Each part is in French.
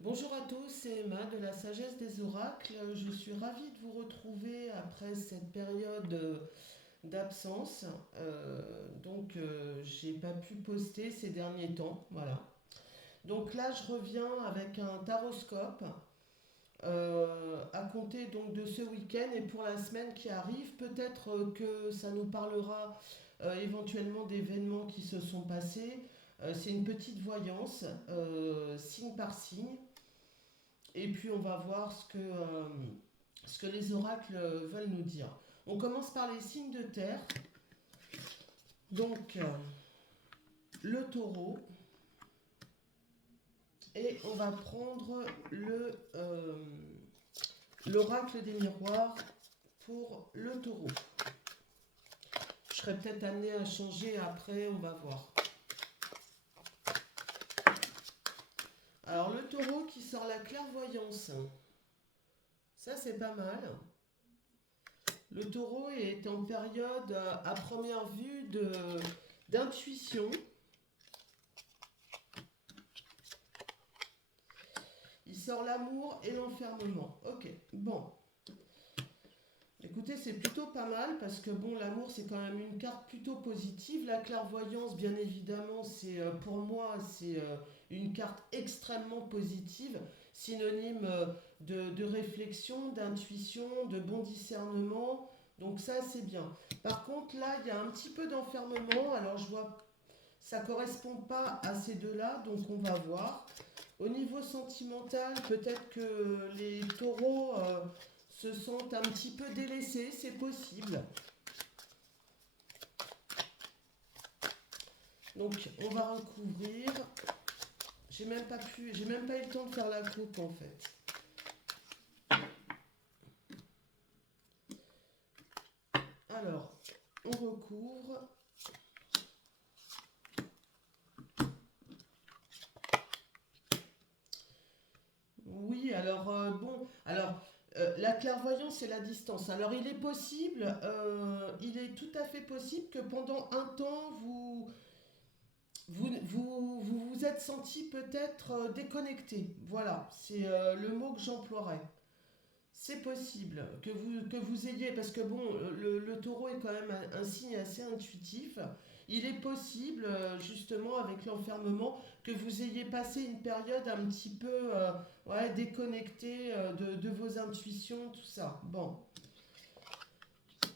Bonjour à tous, c'est Emma de la Sagesse des Oracles. Je suis ravie de vous retrouver après cette période d'absence. J'ai pas pu poster ces derniers temps. Voilà. Donc là, je reviens avec un taroscope à compter donc de ce week-end et pour la semaine qui arrive. Peut-être que ça nous parlera éventuellement d'événements qui se sont passés. C'est une petite voyance, signe par signe. Et puis on va voir ce que les oracles veulent nous dire. On commence par les signes de terre. Donc le taureau. Et on va prendre l'oracle des miroirs pour le taureau. Je serai peut-être amenée à changer après, on va voir. Alors le taureau qui sort la clairvoyance. Ça c'est pas mal. Le taureau est en période à première vue d'intuition. Il sort l'amour et l'enfermement. Ok, bon. Écoutez, c'est plutôt pas mal parce que bon, l'amour c'est quand même une carte plutôt positive. La clairvoyance, bien évidemment, c'est pour moi c'est une carte extrêmement positive, synonyme de réflexion, d'intuition, de bon discernement. Donc ça c'est bien. Par contre là, il y a un petit peu d'enfermement. Alors je vois, ça correspond pas à ces deux-là, donc on va voir. Au niveau sentimental, peut-être que les taureaux se sentent un petit peu délaissés, c'est possible. Donc on va recouvrir. J'ai même pas eu le temps de faire la coupe en fait. Alors, on recouvre. Oui, alors la clairvoyance et la distance. Alors il est tout à fait possible que pendant un temps vous êtes senti peut-être déconnecté. Voilà, c'est le mot que j'emploierais. C'est possible que vous ayez, parce que bon, le taureau est quand même un signe assez intuitif. Il est possible, justement, avec l'enfermement, que vous ayez passé une période un petit peu ouais, déconnecté de vos intuitions, tout ça. Bon.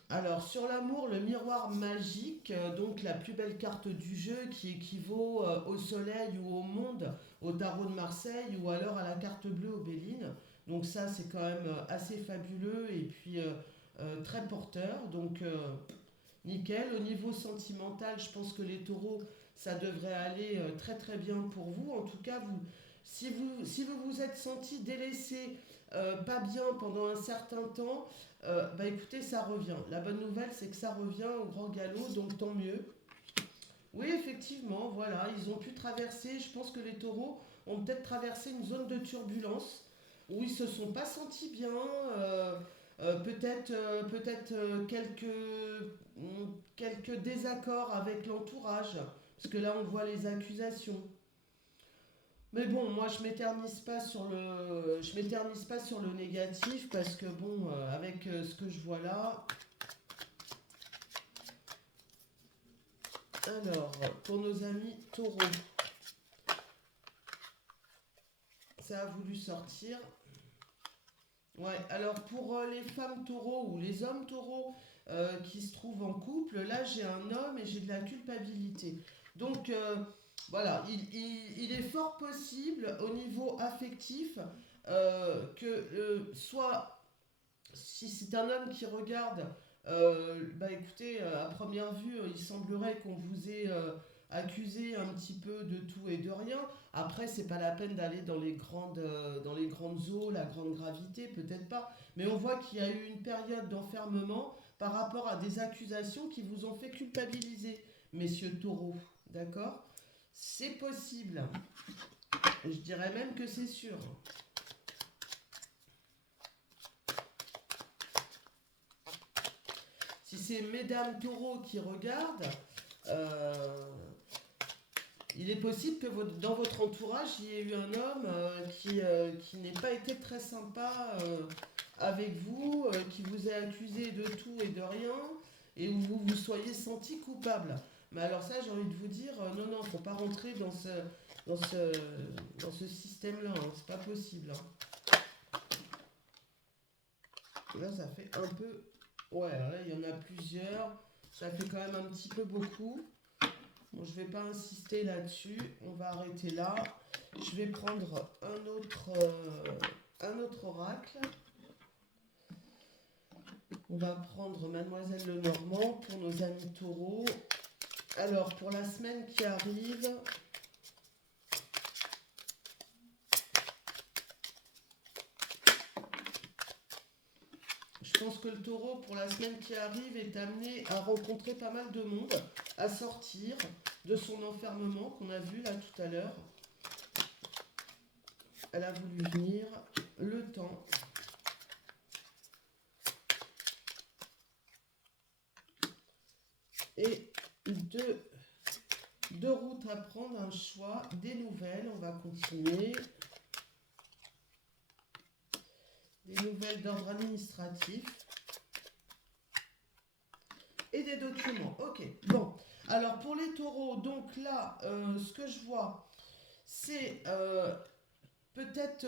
Alors, sur l'amour, le miroir magique, donc la plus belle carte du jeu qui équivaut au soleil ou au monde, au tarot de Marseille ou alors à la carte bleue au Béline. Donc ça, c'est quand même assez fabuleux et puis très porteur. Donc, nickel. Au niveau sentimental, je pense que les taureaux, ça devrait aller très très bien pour vous. En tout cas, si vous vous êtes senti délaissé, pas bien pendant un certain temps, bah écoutez, ça revient. La bonne nouvelle, c'est que ça revient au grand galop, donc tant mieux. Oui, effectivement, voilà, ils ont pu traverser, je pense que les taureaux ont peut-être traversé une zone de turbulence où ils se sont pas sentis bien, peut-être quelques désaccords avec l'entourage, parce que là on voit les accusations. Mais bon, moi je m'éternise pas sur le négatif parce que bon, avec ce que je vois là, alors pour nos amis taureaux, ça a voulu sortir. Ouais, alors pour les femmes taureaux ou les hommes taureaux qui se trouvent en couple, là j'ai un homme et j'ai de la culpabilité. Donc voilà, il est fort possible au niveau affectif que soit si c'est un homme qui regarde, bah écoutez, à première vue, il semblerait qu'on vous ait accusé un petit peu de tout et de rien. Après, c'est pas la peine d'aller dans les grandes eaux, la grande gravité, peut-être pas. Mais on voit qu'il y a eu une période d'enfermement par rapport à des accusations qui vous ont fait culpabiliser, messieurs taureaux. D'accord? C'est possible. Je dirais même que c'est sûr. Si c'est mesdames taureaux qui regardent, euh, il est possible que dans votre entourage, il y ait eu un homme qui n'ait pas été très sympa avec vous, qui vous a accusé de tout et de rien, et où vous vous soyez senti coupable. Mais alors ça, j'ai envie de vous dire, non, non, faut pas rentrer dans ce, dans ce système-là, hein, c'est pas possible. Hein. Là, ça fait un peu... Ouais, alors là, il y en a plusieurs, ça fait quand même un petit peu beaucoup. Bon, je vais pas insister là-dessus, on va arrêter là. Je vais prendre un autre oracle. On va prendre Mademoiselle Lenormand pour nos amis taureaux. Alors, pour la semaine qui arrive, je pense que le taureau, pour la semaine qui arrive, est amené à rencontrer pas mal de monde, à sortir de son enfermement qu'on a vu là tout à l'heure. Elle a voulu venir, le temps. Et deux routes à prendre, un choix, des nouvelles, on va continuer. Des nouvelles d'ordre administratif. Et des documents. Ok, bon. Alors pour les taureaux, donc là, ce que je vois, c'est peut-être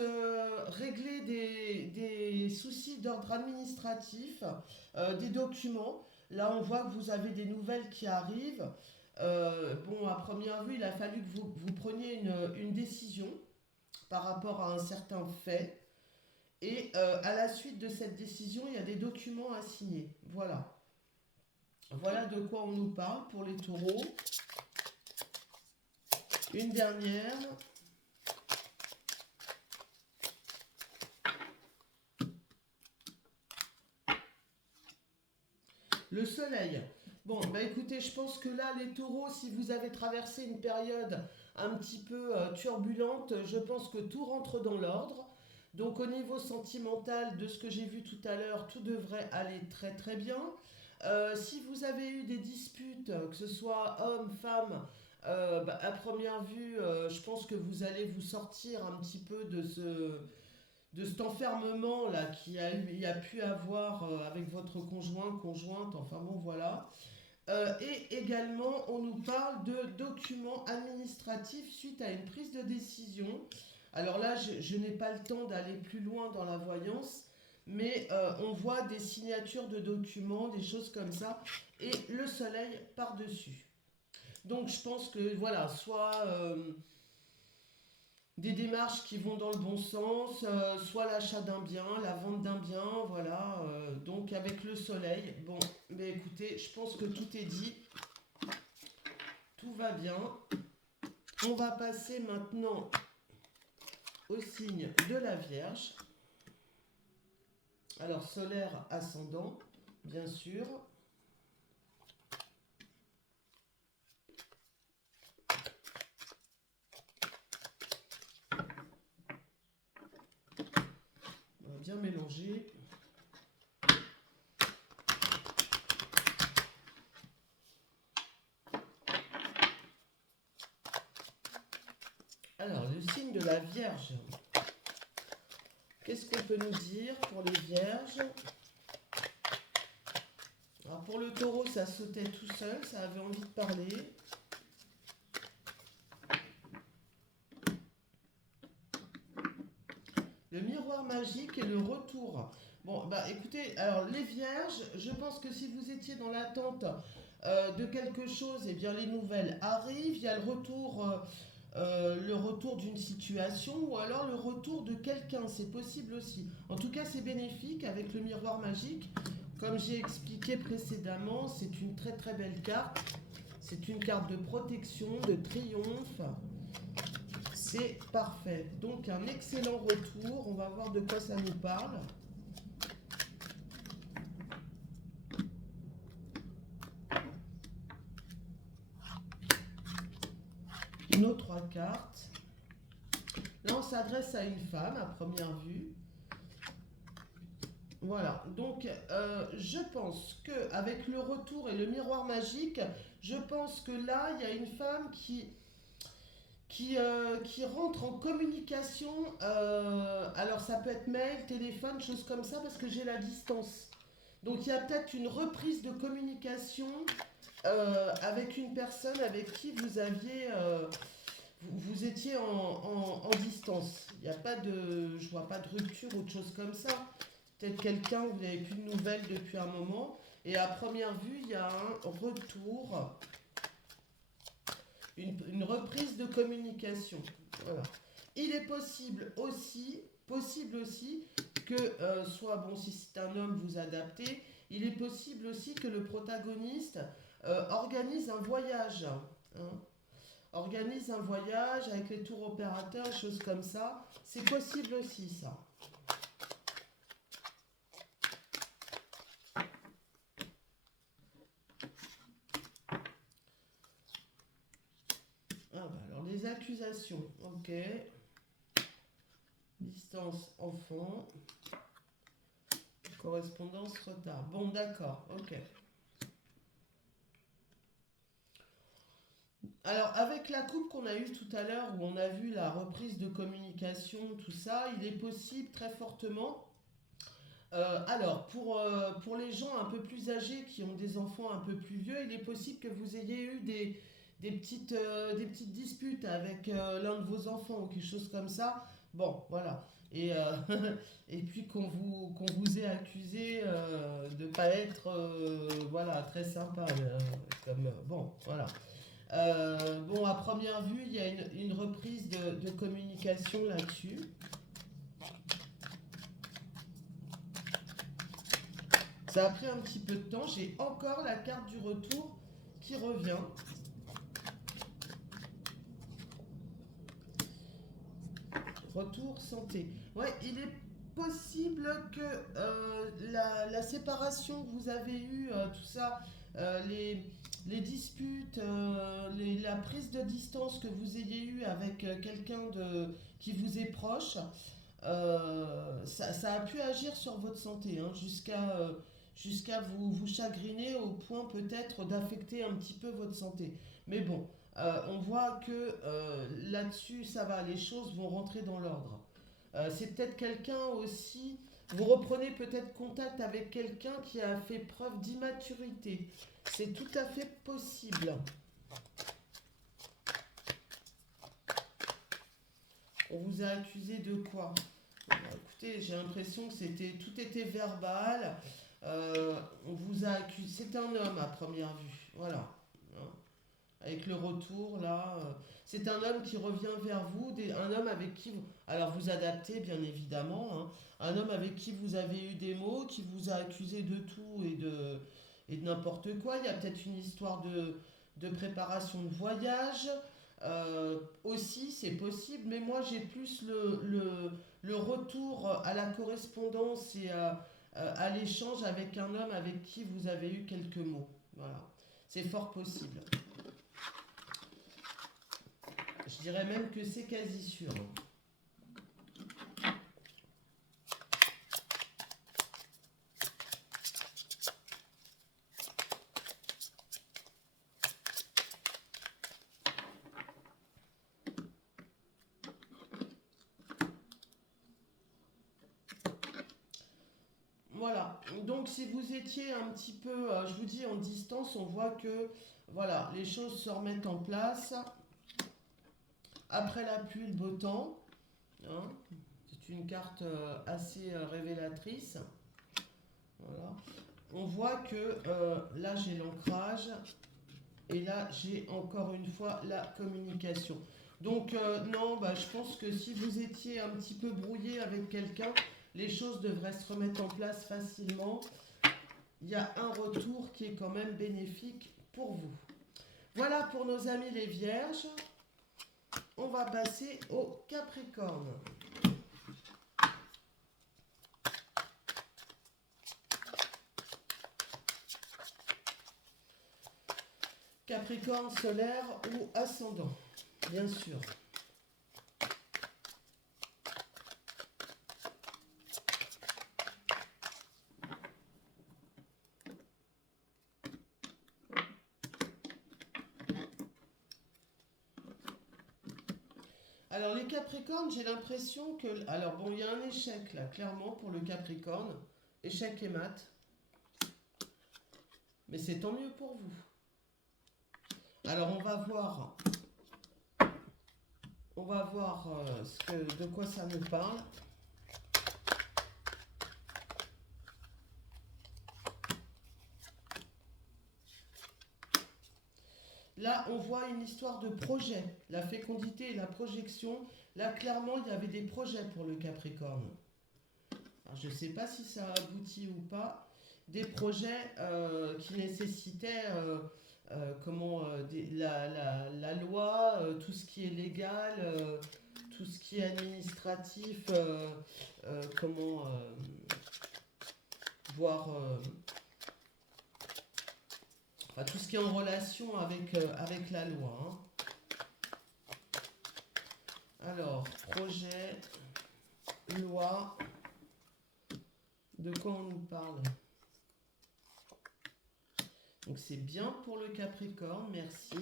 régler des soucis d'ordre administratif, des documents. Là, on voit que vous avez des nouvelles qui arrivent. Bon, à première vue, il a fallu que vous preniez une décision par rapport à un certain fait. Et à la suite de cette décision, il y a des documents à signer. Voilà. Voilà de quoi on nous parle pour les taureaux. Une dernière. Le soleil. Bon, bah écoutez, je pense que là, les taureaux, si vous avez traversé une période un petit peu turbulente, je pense que tout rentre dans l'ordre. Donc au niveau sentimental, de ce que j'ai vu tout à l'heure, tout devrait aller très très bien. Si vous avez eu des disputes, que ce soit homme, femme, bah, à première vue, je pense que vous allez vous sortir un petit peu de cet enfermement là il y a pu avoir avec votre conjoint, conjointe, enfin bon voilà. Et également, on nous parle de documents administratifs suite à une prise de décision. Alors là, je n'ai pas le temps d'aller plus loin dans la voyance, mais on voit des signatures de documents, des choses comme ça, et le soleil par-dessus. Donc je pense que voilà, soit des démarches qui vont dans le bon sens, soit l'achat d'un bien, la vente d'un bien, voilà. Donc avec le soleil, bon, mais écoutez, je pense que tout est dit, tout va bien. On va passer maintenant au signe de la Vierge. Alors solaire ascendant, bien sûr. On va bien mélanger. Alors, le signe de la Vierge. Qu'est-ce qu'on peut nous dire pour les Vierges? Alors, pour le taureau, ça sautait tout seul, ça avait envie de parler. Le miroir magique et le retour. Bon, bah écoutez, alors les Vierges, je pense que si vous étiez dans l'attente de quelque chose, eh bien les nouvelles arrivent. Il y a le retour d'une situation ou alors le retour de quelqu'un, c'est possible aussi. En tout cas, c'est bénéfique avec le miroir magique. Comme j'ai expliqué précédemment, c'est une très très belle carte. C'est une carte de protection, de triomphe. C'est parfait. Donc un excellent retour. On va voir de quoi ça nous parle. Nos trois cartes. Là, on s'adresse à une femme à première vue. Voilà. Donc, je pense que avec le retour et le miroir magique, je pense que là, il y a une femme qui qui rentre en communication. Alors ça peut être mail, téléphone, choses comme ça, parce que j'ai la distance. Donc il y a peut-être une reprise de communication avec une personne avec qui vous aviez, vous étiez en distance. Il n'y a pas de, je vois pas de rupture ou de choses comme ça. Peut-être quelqu'un, vous n'avez plus de nouvelles depuis un moment. Et à première vue, il y a un retour, une reprise de communication. Voilà. Il est possible aussi que, soit, bon, si c'est un homme, vous adaptez, il est possible aussi que le protagoniste organise un voyage. Hein. Organise un voyage avec les tours opérateurs, choses comme ça. C'est possible aussi, ça. Ah bah alors, les accusations, ok. Distance enfant. Correspondance retard. Bon, d'accord, ok. Alors, avec la coupe qu'on a eue tout à l'heure, où on a vu la reprise de communication, tout ça, il est possible très fortement. Alors, pour les gens un peu plus âgés qui ont des enfants un peu plus vieux, il est possible que vous ayez eu des petites disputes avec l'un de vos enfants ou quelque chose comme ça. Bon, voilà. Et, et puis qu'on vous ait accusé de ne pas être voilà, très sympa. Bon, voilà. Bon, à première vue, il y a une reprise de communication là-dessus. Ça a pris un petit peu de temps. J'ai encore la carte du retour qui revient. Retour santé. Ouais, il est possible que la séparation que vous avez eue, tout ça, les disputes, la prise de distance que vous ayez eue avec quelqu'un qui vous est proche, ça a pu agir sur votre santé, hein, jusqu'à vous chagriner au point peut-être d'affecter un petit peu votre santé. Mais bon, on voit que là-dessus, ça va, les choses vont rentrer dans l'ordre. C'est peut-être quelqu'un aussi, vous reprenez peut-être contact avec quelqu'un qui a fait preuve d'immaturité. C'est tout à fait possible. On vous a accusé de quoi? Bon, écoutez, j'ai l'impression que tout était verbal. On vous a accusé. C'est un homme à première vue. Voilà. Hein. Avec le retour, là. C'est un homme qui revient vers vous. Un homme avec qui vous. Alors vous adaptez, bien évidemment. Hein. Un homme avec qui vous avez eu des mots, qui vous a accusé de tout et de n'importe quoi. Il y a peut-être une histoire de préparation de voyage. Aussi, c'est possible, mais moi j'ai plus le retour à la correspondance et à l'échange avec un homme avec qui vous avez eu quelques mots. Voilà, c'est fort possible. Je dirais même que c'est quasi sûr. Voilà, donc si vous étiez un petit peu, je vous dis en distance, on voit que voilà, les choses se remettent en place. Après la pluie, le beau temps. Hein. C'est une carte assez révélatrice. Voilà. On voit que là j'ai l'ancrage et là j'ai encore une fois la communication. Donc non, bah, je pense que si vous étiez un petit peu brouillé avec quelqu'un, les choses devraient se remettre en place facilement. Il y a un retour qui est quand même bénéfique pour vous. Voilà pour nos amis les vierges. On va passer au Capricorne. Capricorne solaire ou ascendant, bien sûr. Alors les Capricornes, j'ai l'impression que... Alors bon, il y a un échec là, clairement, pour le Capricorne. Échec et mat. Mais c'est tant mieux pour vous. Alors on va voir de quoi ça nous parle. Là, on voit une histoire de projet, la fécondité et la projection. Là, clairement, il y avait des projets pour le Capricorne. Alors, je ne sais pas si ça a abouti ou pas. Des projets qui nécessitaient la loi, tout ce qui est légal, tout ce qui est administratif, voir enfin, tout ce qui est en relation avec la loi. Hein. Alors, projet, loi, de quoi on nous parle? Donc c'est bien pour le Capricorne, merci.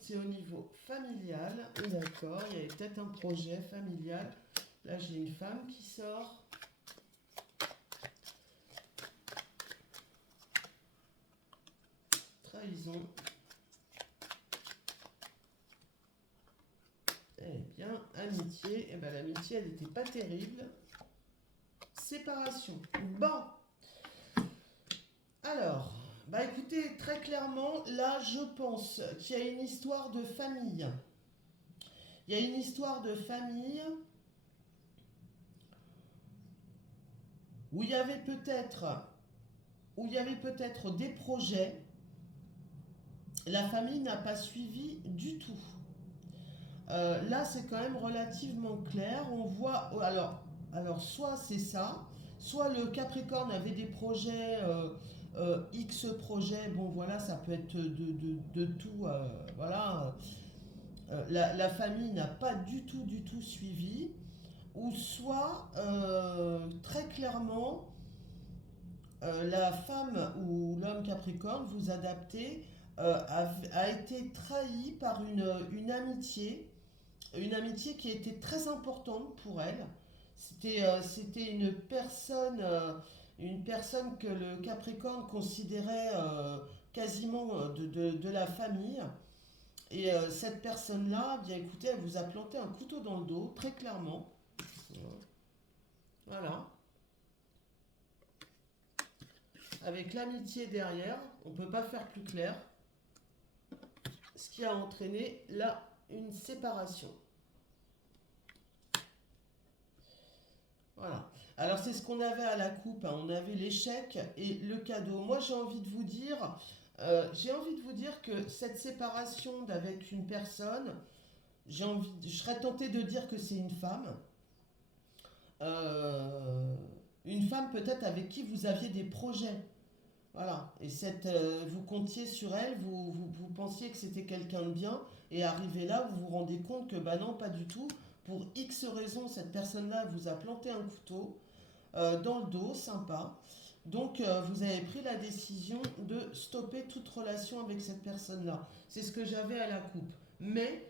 C'est au niveau familial, d'accord, il y avait peut-être un projet familial. Là j'ai une femme qui sort. Trahison. Eh bien, amitié, eh bien l'amitié elle n'était pas terrible. Séparation. Bon. Alors, bah écoutez, très clairement, là je pense qu'il y a une histoire de famille. Il y a une histoire de famille où il y avait peut-être des projets. La famille n'a pas suivi du tout. Là, c'est quand même relativement clair. On voit, alors soit c'est ça, soit le Capricorne avait des projets, X projets. Bon, voilà, ça peut être de tout. Voilà, la famille n'a pas du tout suivi. Ou soit, très clairement, la femme ou l'homme Capricorne, vous adaptez, a été trahi par une amitié qui était très importante pour elle. C'était une personne que le Capricorne considérait quasiment de la famille. Et cette personne-là, bien écoutez, elle vous a planté un couteau dans le dos, très clairement. Voilà. Avec l'amitié derrière, on ne peut pas faire plus clair. Ce qui a entraîné là une séparation. Voilà. Alors c'est ce qu'on avait à la coupe, hein. On avait l'échec et le cadeau. Moi j'ai envie de vous dire que cette séparation d'avec une personne, je serais tentée de dire que c'est une femme peut-être avec qui vous aviez des projets. Voilà. Et vous comptiez sur elle, vous pensiez que c'était quelqu'un de bien, et arrivé là, vous vous rendez compte que bah non, pas du tout. Pour X raisons, cette personne-là vous a planté un couteau dans le dos, sympa. Donc, vous avez pris la décision de stopper toute relation avec cette personne-là. C'est ce que j'avais à la coupe. Mais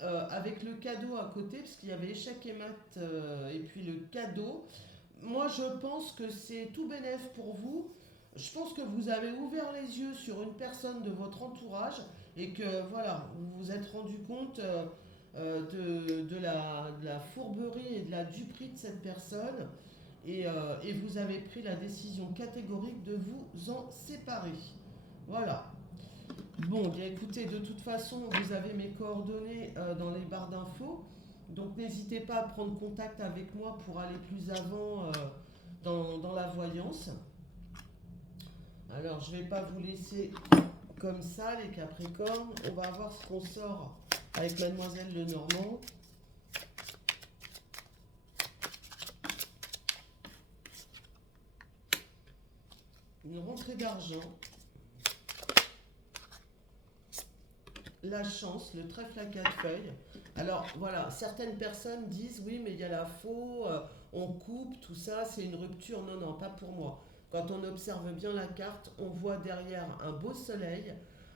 avec le cadeau à côté, parce qu'il y avait échec et mat, et puis le cadeau, moi je pense que c'est tout bénef pour vous. Je pense que vous avez ouvert les yeux sur une personne de votre entourage et que voilà, vous vous êtes rendu compte de la fourberie et de la duperie de cette personne et vous avez pris la décision catégorique de vous en séparer. Voilà. Bon, bien écoutez, de toute façon, vous avez mes coordonnées dans les barres d'infos. Donc n'hésitez pas à prendre contact avec moi pour aller plus avant dans la voyance. Alors, je ne vais pas vous laisser comme ça, les Capricornes. On va voir ce qu'on sort avec Mademoiselle Lenormand. Une rentrée d'argent. La chance, le trèfle à quatre feuilles. Alors voilà, certaines personnes disent oui, mais il y a la faux, on coupe, tout ça, c'est une rupture. Non, non, pas pour moi. Quand on observe bien la carte, on voit derrière un beau soleil,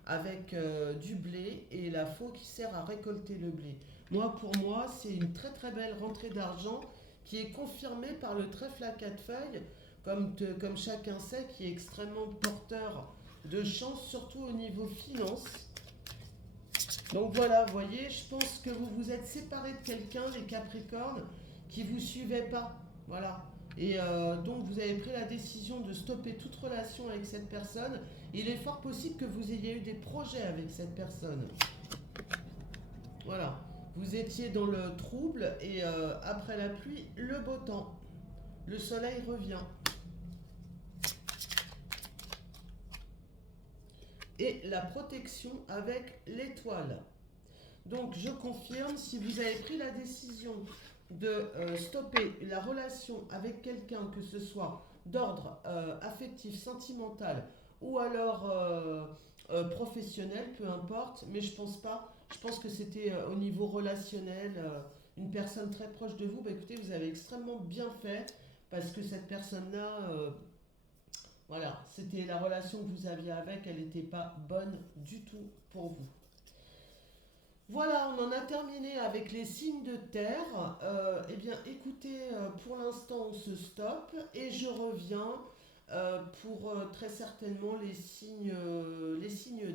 avec du blé et la faux qui sert à récolter le blé. Pour moi, c'est une très très belle rentrée d'argent qui est confirmée par le trèfle à quatre feuilles, comme chacun sait, qui est extrêmement porteur de chance, surtout au niveau finance. Donc voilà, vous voyez, je pense que vous vous êtes séparés de quelqu'un, les Capricornes, qui vous suivait pas. Voilà. Et donc vous avez pris la décision de stopper toute relation avec cette personne. Il est fort possible que vous ayez eu des projets avec cette personne. Voilà. Vous étiez dans le trouble et après la pluie, le beau temps. Le soleil revient. Et la protection avec l'étoile. Donc je confirme, si vous avez pris la décision de stopper la relation avec quelqu'un, que ce soit d'ordre affectif, sentimental ou alors professionnel, peu importe, mais je pense pas. Je pense que c'était au niveau relationnel, une personne très proche de vous. Bah, écoutez, vous avez extrêmement bien fait parce que cette personne-là, voilà, c'était la relation que vous aviez avec, elle n'était pas bonne du tout pour vous. Voilà, on en a terminé avec les signes de terre. Eh bien, écoutez, pour l'instant, on se stoppe et je reviens pour très certainement les signes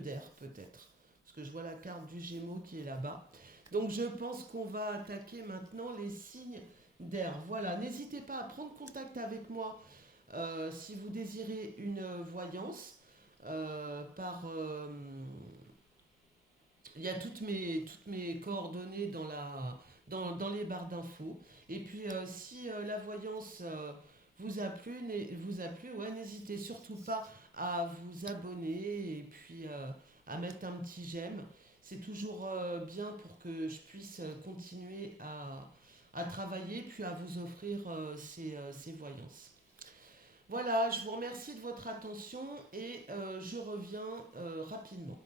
d'air, peut-être. Parce que je vois la carte du Gémeaux qui est là-bas. Donc, je pense qu'on va attaquer maintenant les signes d'air. Voilà, n'hésitez pas à prendre contact avec moi si vous désirez une voyance par il y a toutes mes coordonnées dans les barres d'infos. Et puis, si la voyance vous a plu, ouais, n'hésitez surtout pas à vous abonner et puis à mettre un petit j'aime. C'est toujours bien pour que je puisse continuer à travailler puis à vous offrir ces voyances. Voilà, je vous remercie de votre attention et je reviens rapidement.